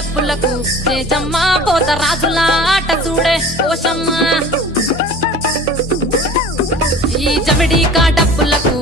డప్పులకు చేజమ్మ పోత రాజుల ఆట చూడే ఓషమ్మ ఈ జమిడి కా డప్పులకు